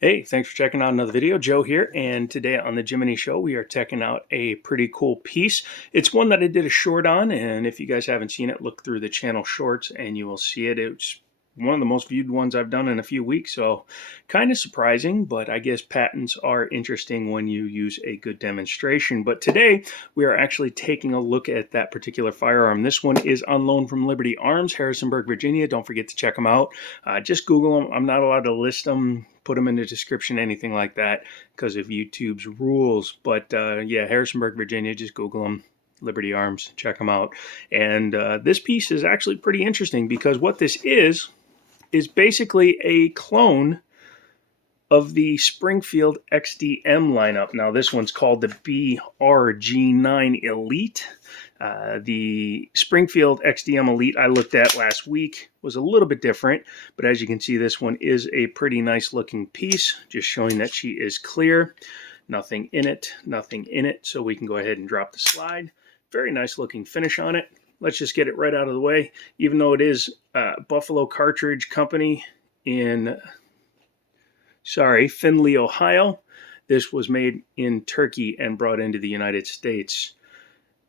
Hey, thanks for checking out another video. Joe here, and today on the Jiminy Show, we are checking out a pretty cool piece. It's one that I did a short on, and if you guys haven't seen it, look through the channel shorts and you will see it. It's one of the most viewed ones I've done in a few weeks, so kind of surprising, but I guess patents are interesting when you use a good demonstration. But today, we are actually taking a look at that particular firearm. This one is on loan from Liberty Arms, Harrisonburg, Virginia. Don't forget to check them out. Just Google them. I'm not allowed to list them, put them in the description, anything like that, because of YouTube's rules. But yeah, Harrisonburg, Virginia, just Google them. Liberty Arms, check them out. And this piece is actually pretty interesting because what this is basically a clone of the Springfield XDM lineup. Now, this one's called the BRG9 Elite. The Springfield XDM Elite I looked at last week was a little bit different, but as you can see, this one is a pretty nice looking piece, just showing that she is clear. Nothing in it, nothing in it, so we can go ahead and drop the slide. Very nice looking finish on it. Let's just get it right out of the way. Even though it is Buffalo Cartridge Company in Findlay, Ohio. This was made in Turkey and brought into the United States.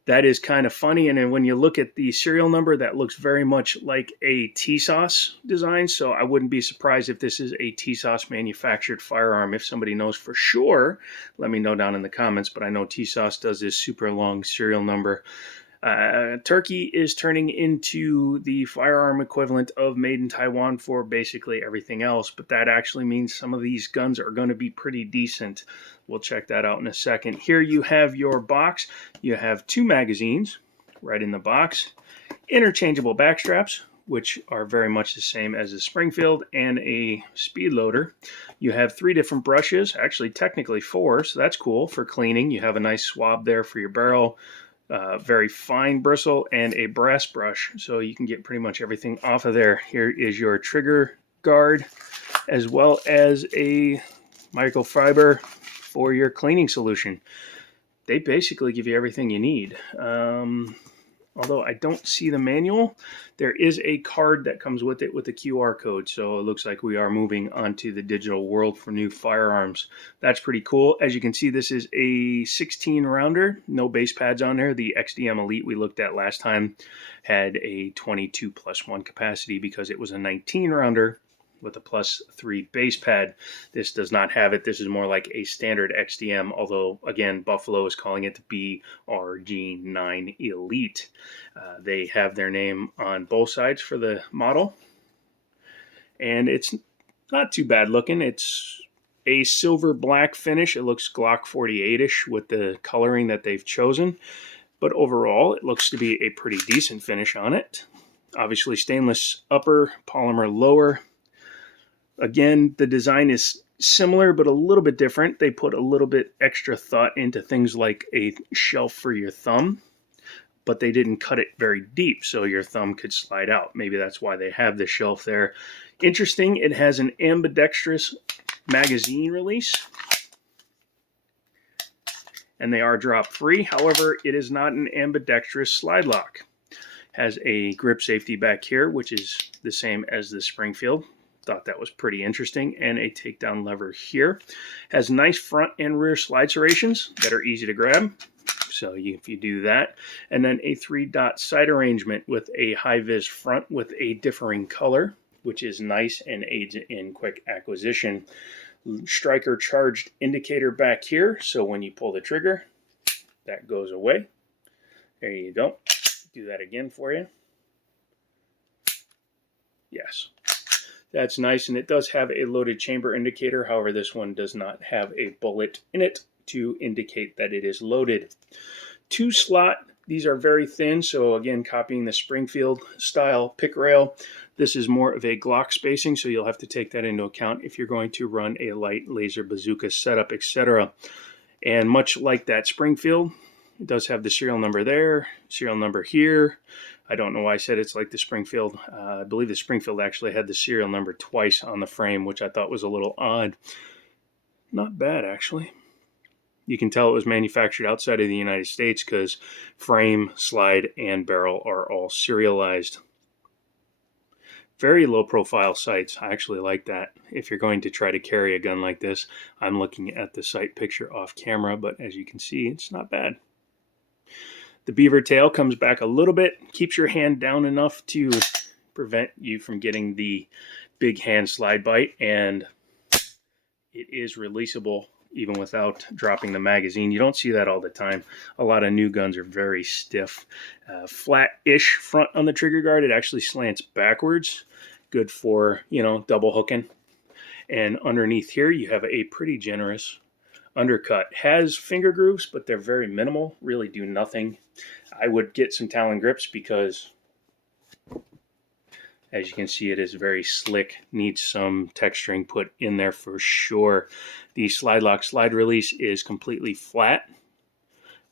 That is kind of funny, and then when you look at the serial number, that looks very much like a TSOS design, so I wouldn't be surprised if this is a TSOS manufactured firearm. If somebody knows for sure, let me know down in the comments, but I know TSOS does this super long serial number. Turkey is turning into the firearm equivalent of made in Taiwan for basically everything else, but that actually means some of these guns are going to be pretty decent. We'll check that out in a second. Here you have your box. You have 2 magazines right in the box, interchangeable back straps, which are very much the same as the Springfield, and a speed loader. You have 3 different brushes, actually technically 4, so that's cool for cleaning. You have a nice swab there for your barrel. Very fine bristle and a brass brush, so you can get pretty much everything off of there. Here is your trigger guard, as well as a microfiber for your cleaning solution. They basically give you everything you need. Although I don't see the manual, there is a card that comes with it with a QR code. So it looks like we are moving onto the digital world for new firearms. That's pretty cool. As you can see, this is a 16 rounder, no base pads on there. The XDM Elite we looked at last time had a 22+1 capacity because it was a 19 rounder with a +3 base pad. This does not have it. This is more like a standard XDM, although, again, Buffalo is calling it the BRG9 Elite. They have their name on both sides for the model, and it's not too bad looking. It's a silver black finish. It looks Glock 48-ish with the coloring that they've chosen, but overall, it looks to be a pretty decent finish on it. Obviously, stainless upper, polymer lower. Again, the design is similar but a little bit different. They put a little bit extra thought into things like a shelf for your thumb, but they didn't cut it very deep so your thumb could slide out. Maybe that's why they have the shelf there. Interesting, it has an ambidextrous magazine release, and they are drop free. However, it is not an ambidextrous slide lock. Has a grip safety back here, which is the same as the Springfield. Thought that was pretty interesting. And a takedown lever here. Has nice front and rear slide serrations that are easy to grab. So if you do that. And then a 3-dot sight arrangement with a high-vis front with a differing color, which is nice and aids in quick acquisition. Striker charged indicator back here. So when you pull the trigger, that goes away. There you go. Do that again for you. Yes. That's nice, and it does have a loaded chamber indicator. However, this one does not have a bullet in it to indicate that it is loaded. 2-slot, these are very thin, so again, copying the Springfield style pick rail. This is more of a Glock spacing, so you'll have to take that into account if you're going to run a light laser bazooka setup, etc. And much like that Springfield, it does have the serial number there, serial number here. I don't know why I said it's like the Springfield. I believe the Springfield actually had the serial number twice on the frame, which I thought was a little odd. Not bad, actually. You can tell it was manufactured outside of the United States because frame, slide, and barrel are all serialized. very low profile sights. I actually like that. If you're going to try to carry a gun like this, I'm looking at the sight picture off camera, but as you can see, it's not bad. The beaver tail comes back a little bit, keeps your hand down enough to prevent you from getting the big hand slide bite, and it is releasable even without dropping the magazine. You don't see that all the time. A lot of new guns are very stiff. Flat-ish front on the trigger guard. It actually slants backwards. Good for, double hooking. And underneath here, you have a pretty generous undercut. Has finger grooves, but they're very minimal. Really do nothing. I would get some Talon grips because, as you can see, it is very slick. Needs some texturing put in there for sure. The slide lock slide release is completely flat.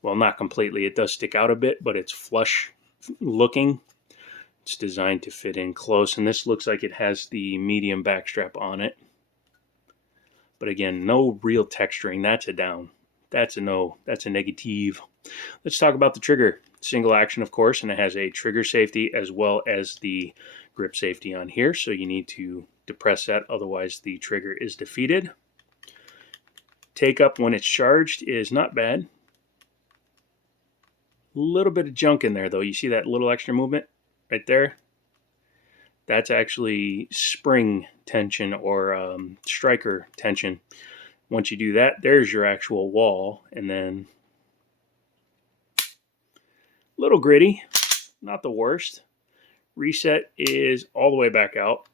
Well, not completely. It does stick out a bit, but it's flush looking. It's designed to fit in close, and this looks like it has the medium backstrap on it. But again, no real texturing. That's a down. That's a no. That's a negative. Let's talk about the trigger. Single action, of course, and it has a trigger safety as well as the grip safety on here, so you need to depress that, otherwise the trigger is defeated. Take up when it's charged is not bad. A little bit of junk in there though. You see that little extra movement right there? That's actually spring tension or striker tension. Once you do that, there's your actual wall, and then a little gritty, not the worst. Reset is all the way back out.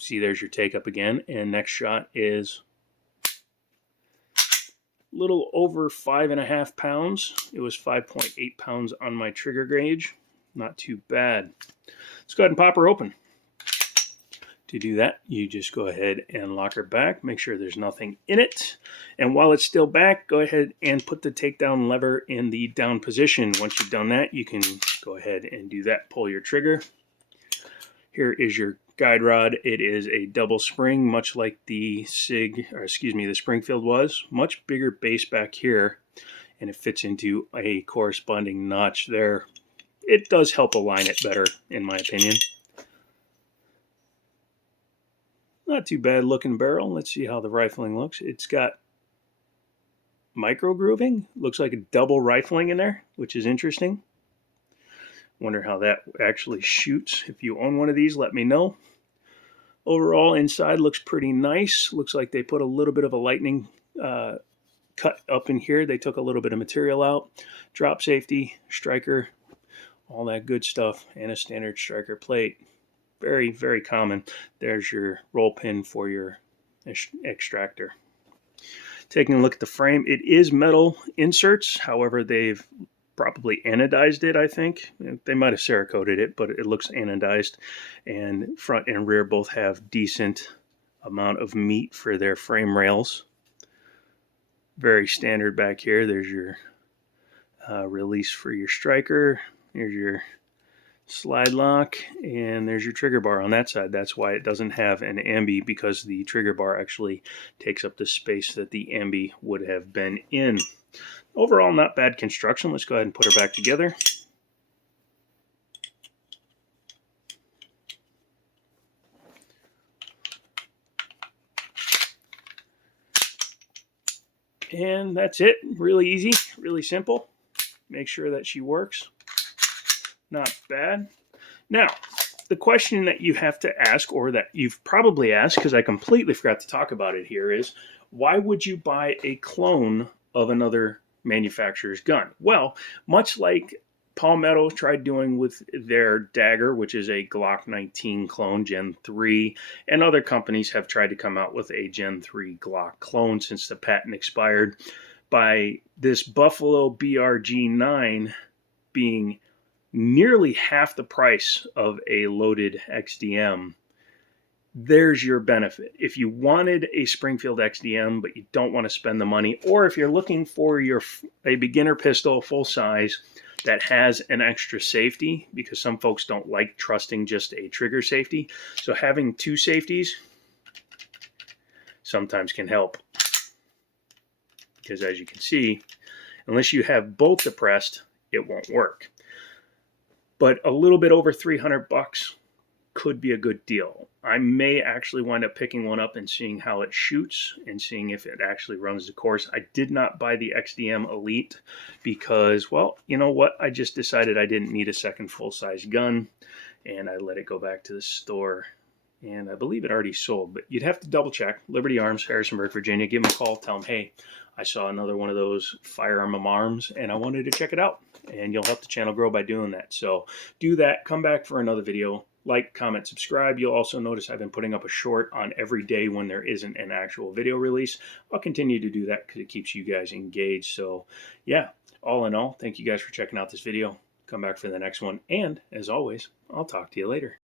See, there's your take up again, and next shot is a little over 5.5 pounds. It was 5.8 pounds on my trigger gauge. Not too bad. Let's go ahead and pop her open. To do that, you just go ahead and lock her back. Make sure there's nothing in it. And while it's still back, go ahead and put the takedown lever in the down position. Once you've done that, you can go ahead and do that. Pull your trigger. Here is your guide rod. It is a double spring, much like the the Springfield was. Much bigger base back here, and it fits into a corresponding notch there. It does help align it better, in my opinion. Not too bad looking barrel. Let's see how the rifling looks. It's got micro grooving. Looks like a double rifling in there, which is interesting. Wonder how that actually shoots. If you own one of these, let me know. Overall, inside looks pretty nice. Looks like they put a little bit of a lightning cut up in here. They took a little bit of material out. Drop safety, striker, all that good stuff, and a standard striker plate. Very, very common. There's your roll pin for your extractor. Taking a look at the frame, it is metal inserts. However, they've probably anodized it, I think. They might have Cerakoted it, but it looks anodized. And front and rear both have decent amount of meat for their frame rails. Very standard back here. There's your release for your striker. Here's your slide lock, and there's your trigger bar on that side. That's why it doesn't have an ambi, because the trigger bar actually takes up the space that the ambi would have been in. Overall, not bad construction. Let's go ahead and put her back together. And that's it. Really easy, really simple. Make sure that she works. Not bad. Now, the question that you have to ask, or that you've probably asked, because I completely forgot to talk about it here, is why would you buy a clone of another manufacturer's gun? Well, much like Palmetto tried doing with their Dagger, which is a Glock 19 clone, Gen 3, and other companies have tried to come out with a Gen 3 Glock clone since the patent expired, by this Buffalo BRG9 being nearly half the price of a loaded XDM. There's your benefit. If you wanted a Springfield XDM, but you don't want to spend the money, or if you're looking for a beginner pistol full size that has an extra safety, because some folks don't like trusting just a trigger safety, so having two safeties sometimes can help. Because as you can see, unless you have both depressed, it won't work. But a little bit over $300, could be a good deal. I may actually wind up picking one up and seeing how it shoots and seeing if it actually runs the course. I did not buy the XDM Elite because, well, you know what? I just decided I didn't need a second full-size gun, and I let it go back to the store. And I believe it already sold, but you'd have to double check. Liberty Arms, Harrisonburg, Virginia. Give them a call. Tell them, hey, I saw another one of those Firearm Arms, and I wanted to check it out. And you'll help the channel grow by doing that. So do that. Come back for another video. Like, comment, subscribe. You'll also notice I've been putting up a short on every day when there isn't an actual video release. I'll continue to do that because it keeps you guys engaged. So yeah, all in all, thank you guys for checking out this video. Come back for the next one. And as always, I'll talk to you later.